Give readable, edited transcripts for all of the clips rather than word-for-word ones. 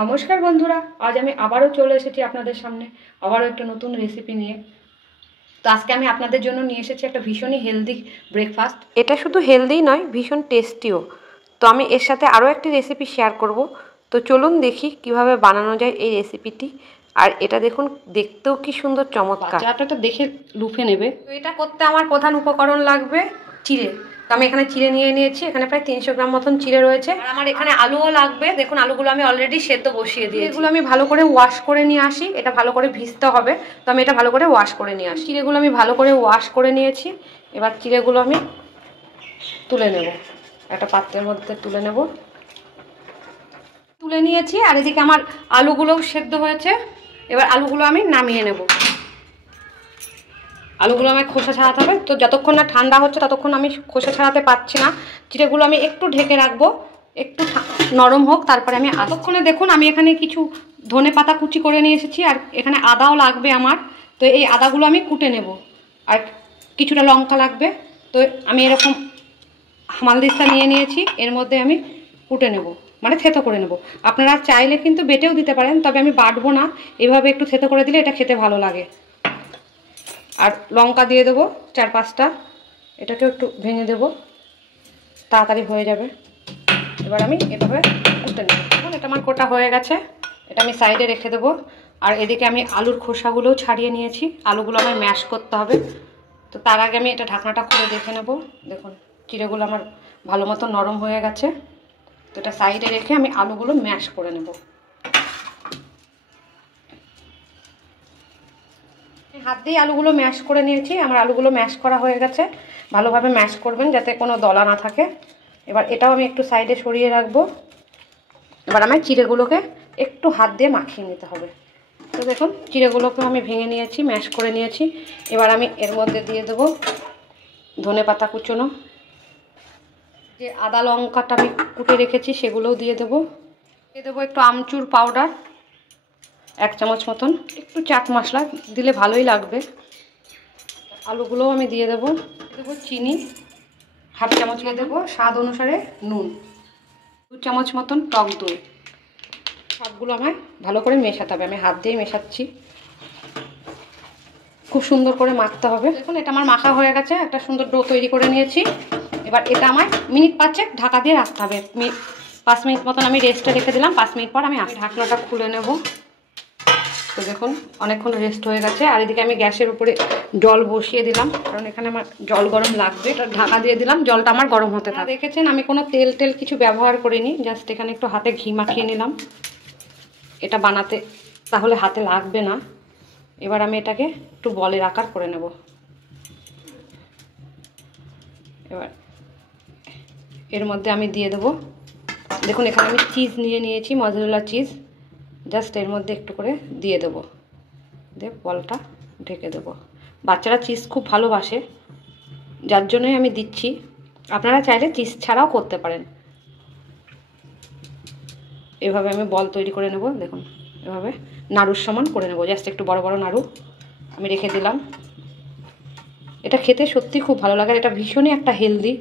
নমস্কার বন্ধুরা, আজ আমি আবারও চলে এসেছি আপনাদের সামনে আবারও একটা নতুন রেসিপি নিয়ে। তো আজকে আমি আপনাদের জন্য নিয়ে এসেছি একটা ভীষণই হেলদি ব্রেকফাস্ট। এটা শুধু হেলদিই নয়, ভীষণ টেস্টিও। তো আমি এর সাথে আরও একটি রেসিপি শেয়ার করব। তো চলুন দেখি কিভাবে বানানো যায় এই রেসিপিটি। আর এটা দেখুন, দেখতেও কি সুন্দর চমৎকার। বাচ্চাটা দেখে লুফে নেবে। তো এটা করতে আমার প্রধান উপকরণ লাগবে চিড়ে। তো আমি এখানে চিড়ে নিয়ে নিয়েছি, এখানে প্রায় 300 গ্রাম মতন চিড়ে রয়েছে। আর আমার এখানে আলুও লাগবে। দেখুন, আলুগুলো আমি অলরেডি সেদ্ধ বসিয়ে দিয়েছি। এগুলো আমি ভালো করে ওয়াশ করে নিয়ে আসি, এটা ভালো করে ভিজতে হবে। তো আমি এটা ভালো করে ওয়াশ করে নিয়ে আসি। চিড়েগুলো আমি ভালো করে ওয়াশ করে নিয়েছি। এবার চিড়েগুলো আমি তুলে নেব, একটা পাত্রের মধ্যে তুলে নেব। তুলে নিয়েছি। আর এদিকে আমার আলুগুলোও সেদ্ধ হয়েছে। এবার আলুগুলো আমি নামিয়ে নেব। আলুগুলো আমায় খোসা ছাড়াতে হবে। তো যতক্ষণ না ঠান্ডা হচ্ছে ততক্ষণ আমি খোসা ছাড়াতে পারছি না। চিড়েগুলো আমি একটু ঢেকে রাখবো, একটু নরম হোক, তারপরে আমি ততক্ষণে দেখুন আমি এখানে কিছু ধনে পাতা কুচি করে নিয়ে এসেছি। আর এখানে আদাও লাগবে আমার। তো এই আদাগুলো আমি কুটে নেব। আর কিছুটা লঙ্কা লাগবে। তো আমি এরকম হামালদিস্তা নিয়ে নিয়েছি, এর মধ্যে আমি কুটে নেব, মানে থেতো করে নেব। আপনারা চাইলে কিন্তু বেটেও দিতে পারেন, তবে আমি বাটবো না। এভাবে একটু থেতো করে দিলে এটা খেতে ভালো লাগে। আর লঙ্কা দিয়ে দেবো 4-5টা। এটাকেও একটু ভেঙে দেবো, তাড়াতাড়ি হয়ে যাবে। এবার আমি এভাবে কুটে নেব। এখন এটা আমার কোটা হয়ে গেছে, এটা আমি সাইডে রেখে দেবো। আর এদিকে আমি আলুর খোসাগুলোও ছাড়িয়ে নিয়েছি। আলুগুলো আমার ম্যাশ করতে হবে। তো তার আগে আমি এটা ঢাকনাটা খুলে দেখে নেব। দেখুন, চিড়েগুলো আমার ভালো মতো নরম হয়ে গেছে। তো এটা সাইডে রেখে আমি আলুগুলো ম্যাশ করে নেব। হাত দিয়ে আলুগুলো ম্যাশ করে নিয়েছি। আমার আলুগুলো ম্যাশ করা হয়ে গেছে। ভালোভাবে ম্যাশ করবেন যাতে কোনো দলা না থাকে। এবার এটাও আমি একটু সাইডে সরিয়ে রাখবো। এবার আমার চিড়েগুলোকে একটু হাত দিয়ে মাখিয়ে নিতে হবে। তো দেখুন, চিড়েগুলোকে আমি ভেঙে নিয়েছি, ম্যাশ করে নিয়েছি। এবার আমি এর মধ্যে দিয়ে দেবো ধনে পাতা কুচোনো, যে আদা লঙ্কাটা আমি কুটে রেখেছি সেগুলোও দিয়ে দেবো একটু আমচুর পাউডার 1 চামচ মতন, একটু চাট মশলা দিলে ভালোই লাগবে। আলুগুলোও আমি দিয়ে দেবো চিনি 1/2 চামচ দিয়ে দেবো, স্বাদ অনুসারে নুন, 2 চামচ মতন টক দই। সবগুলো আমায় ভালো করে মেশাতে হবে। আমি হাত দিয়ে মেশাচ্ছি, খুব সুন্দর করে মাখতে হবে। দেখুন, এটা আমার মাখা হয়ে গেছে, একটা সুন্দর ডো তৈরি করে নিয়েছি। এবার এটা আমায় মিনিট 5 ঢাকা দিয়ে রাখতে হবে। 5 মিনিট মতন আমি রেস্টে রেখে দিলাম। 5 মিনিট পর আমি ঢাকনাটা খুলে নেব। তো দেখুন, অনেকক্ষণ রেস্ট হয়ে গেছে। আর এদিকে আমি গ্যাসের উপরে জল বসিয়ে দিলাম, কারণ এখানে আমার জল গরম লাগবে। এটা ঢাকা দিয়ে দিলাম, জলটা আমার গরম হতে থাকে। দেখেছেন আমি কোনো তেল কিছু ব্যবহার করিনি, জাস্ট এখানে একটু হাতে ঘি মাখিয়ে নিলাম এটা বানাতে, তাহলে হাতে লাগবে না। এবার আমি এটাকে একটু বলের আকার করে নেব। এবার এর মধ্যে আমি দিয়ে দেবো, দেখুন এখানে আমি চিজ নিয়ে নিয়েছি, মজরেলা চিজ। জাস্ট এর মধ্যে একটু করে দিয়ে দেবো, দিয়ে বলটা ঢেকে দেবো। বাচ্চারা চিজ খুব ভালোবাসে, যার জন্যই আমি দিচ্ছি। আপনারা চাইলে চিজ ছাড়াও করতে পারেন। এভাবে আমি বল তৈরি করে নেব। দেখুন, এভাবে নাড়ুর সমান করে নেব, জাস্ট একটু বড় বড় নাড়ু আমি রেখে দিলাম। এটা খেতে সত্যি খুব ভালো লাগে। এটা ভীষণই একটা হেলদি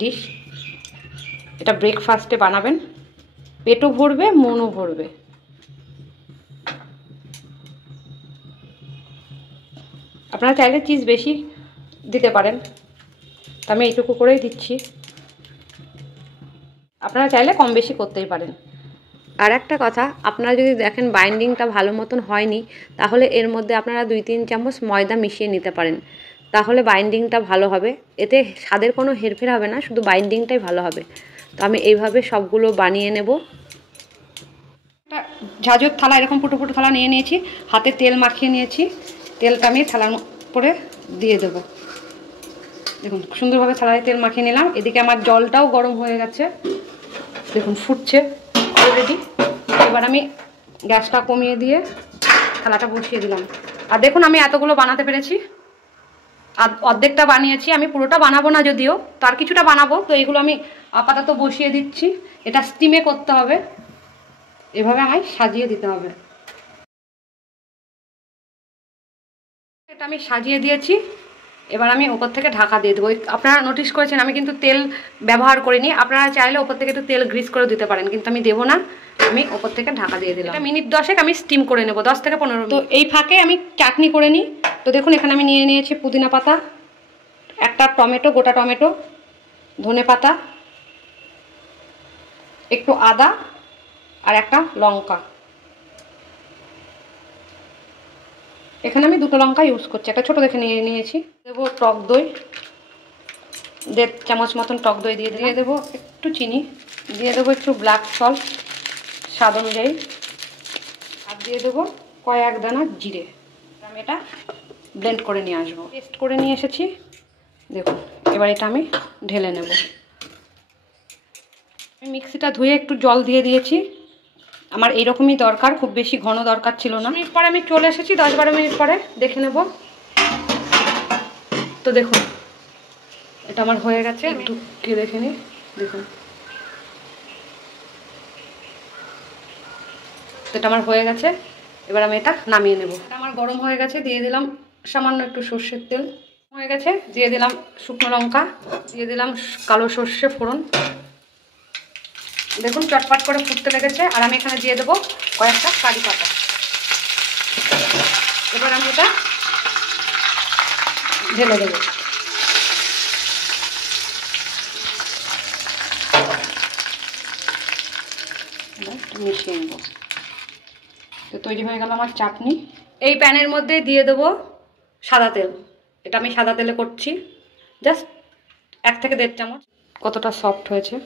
ডিশ। এটা ব্রেকফাস্টে বানাবেন, পেটও ভরবে, মনও ভরবে। আপনারা চাইলে চিজ বেশি দিতে পারেন, আমি এইটুকু করেই দিচ্ছি। আপনারা চাইলে কম বেশি করতেই পারেন। আর একটা কথা, আপনারা যদি দেখেন বাইন্ডিংটা ভালো মতন হয়নি, তাহলে এর মধ্যে আপনারা 2-3 চামচ ময়দা মিশিয়ে নিতে পারেন, তাহলে বাইন্ডিংটা ভালো হবে। এতে স্বাদের কোনো হেরফের হবে না, শুধু বাইন্ডিংটাই ভালো হবে। তো আমি এইভাবে সবগুলো বানিয়ে নেব। একটা ঝাঁঝর থালা, এরকম ফুটো ফুটো থালা নিয়ে নিয়েছি, হাতে তেল মাখিয়ে নিয়েছি। তেলটা আমি থালার উপরে দিয়ে দেবো। দেখুন, সুন্দরভাবে থালায় তেল মাখিয়ে নিলাম। এদিকে আমার জলটাও গরম হয়ে গেছে, দেখুন ফুটছে অলরেডি। এবার আমি গ্যাসটা কমিয়ে দিয়ে থালাটা বসিয়ে দিলাম। আর দেখুন, আমি এতগুলো বানাতে পেরেছি। আর অর্ধেকটা বানিয়েছি, আমি পুরোটা বানাবো না যদিও, তার কিছুটা বানাবো। তো এগুলো আমি আপাতত বসিয়ে দিচ্ছি। এটা স্টিমে করতে হবে, এভাবে আমায় সাজিয়ে দিতে হবে। এটা আমি সাজিয়ে দিয়েছি। এবার আমি ওপর থেকে ঢাকা দিয়ে দেবো। আপনারা নোটিস করেছেন আমি কিন্তু তেল ব্যবহার করিনি, আপনারা চাইলে ওপর থেকে একটু তেল গ্রিস করে দিতে পারেন, কিন্তু আমি দেবো না, আমি ওপর থেকে ঢাকা দিয়ে দিলাম। মিনিট 10 আমি স্টিম করে নেব, 10 থেকে 15 মিনিট। তো এই ফাঁকে আমি চাটনি করে নিই। তো দেখুন এখানে আমি নিয়ে নিয়েছি পুদিনা পাতা, একটা টমেটো, গোটা টমেটো, ধনে পাতা, একটু আদা আর একটা লঙ্কা। এখানে আমি 2টো লঙ্কা ইউজ করছি, একটা ছোটো দেখে নিয়ে নিয়েছি। দেবো টক দই, 1.5 চামচ মতন টক দই দিয়ে দেবো একটু চিনি, দিয়ে দেবো একটু ব্ল্যাক সল্ট স্বাদ অনুযায়ী, আর দিয়ে দেবো কয়েক দানা জিরে। আমি এটা ব্লেন্ড করে নিয়ে আসবো, পেস্ট করে নিয়ে এসেছি। দেখুন এবার এটা আমি ঢেলে নেব। আমি মিক্সিটা ধুয়ে একটু জল দিয়ে দিয়েছি, আমার এইরকমই দরকার, খুব বেশি ঘন দরকার ছিল না। মিনিট পরে আমি চলে এসেছি, 10-12 মিনিট পরে দেখে নেব। তো দেখুন এটা আমার হয়ে গেছে, একটু কে দেখে নিই। দেখুন এটা আমার হয়ে গেছে, এবার আমি এটা নামিয়ে নেব। এটা আমার গরম হয়ে গেছে, দিয়ে দিলাম সামান্য একটু সর্ষের তেল, হয়ে গেছে দিয়ে দিলাম শুকনো লঙ্কা, দিয়ে দিলাম কালো সর্ষে ফোড়ন। দেখুন চটপট করে ফুটতে লেগেছে, আর আমি এখানে দিয়ে দেবো কয়েকটা কারি পাতা। এবার আমি এটা ঢেলে দেবো। মিশিয়ে নেব। তো তৈরি হয়ে গেল আমার চাটনি। এই প্যানের মধ্যে দিয়ে দেবো সাদা তেল, এটা আমি সাদা তেলে করছি, জাস্ট 1 থেকে 1.5 চামচ। কতটা সফট হয়েছে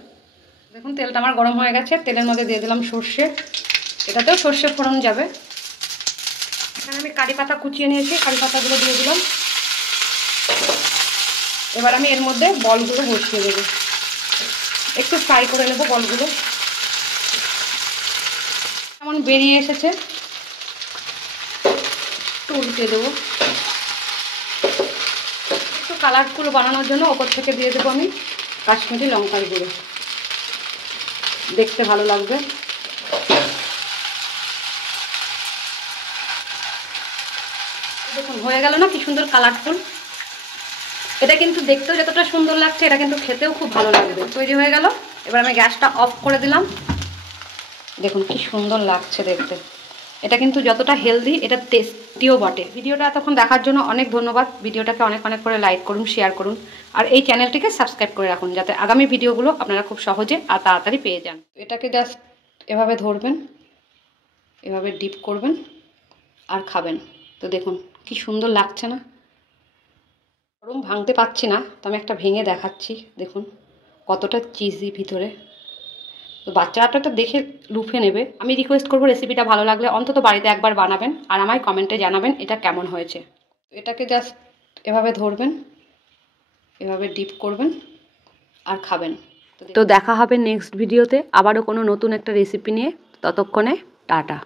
দেখুন। তেলটা আমার গরম হয়ে গেছে, তেলের মধ্যে দিয়ে দিলাম সর্ষে, এটাতেও সর্ষে ফোড়ন যাবে। এখানে আমি কারি পাতা কুচিয়ে নিয়েছি, কারি পাতাগুলো দিয়ে দিলাম। এবার আমি এর মধ্যে বলগুলো বসিয়ে দেবো, একটু ফ্রাই করে নেবো বলগুলো। যেমন বেরিয়ে এসেছে, একটু উল্টে দেবো। একটু কালারফুল বানানোর জন্য ওপর থেকে দিয়ে দেবো আমি কাশ্মীরি লঙ্কার গুঁড়ো, দেখতে ভালো লাগবে। দেখুন হয়ে গেল না কি সুন্দর কালারফুল। এটা কিন্তু দেখতেও যতটা সুন্দর লাগছে, এটা কিন্তু খেতেও খুব ভালো লাগবে। তৈরি হয়ে গেল, এবার আমি গ্যাসটা অফ করে দিলাম। দেখুন কি সুন্দর লাগছে দেখতে। এটা কিন্তু যতটা হেলদি, এটা টেস্টিও বটে। ভিডিওটা এতক্ষণ দেখার জন্য অনেক ধন্যবাদ। ভিডিওটাকে অনেক অনেক করে লাইক করুন, শেয়ার করুন, আর এই চ্যানেলটিকে সাবস্ক্রাইব করে রাখুন, যাতে আগামী ভিডিওগুলো আপনারা খুব সহজে আর তাড়াতাড়ি পেয়ে যান। এটাকে জাস্ট এভাবে ধরবেন, এভাবে ডিপ করবেন আর খাবেন। তো দেখুন কি সুন্দর লাগছে না? গরম ভাঙতে পারছি না, তো আমি একটা ভেঙে দেখাচ্ছি। দেখুন কতটা চিজি ভিতরে। তো বাচ্চাটা তো দেখে লুফে নেবে। আমি রিকোয়েস্ট করবো রেসিপিটা ভালো লাগলে অন্তত বাড়িতে একবার বানাবেন, আর আমায় কমেন্টে জানাবেন এটা কেমন হয়েছে। এটাকে জাস্ট এভাবে ধরবেন, এভাবে ডিপ করবেন আর খাবেন। তো দেখা হবে নেক্সট ভিডিওতে আবারও কোনো নতুন একটা রেসিপি নিয়ে। ততক্ষণে টাটা।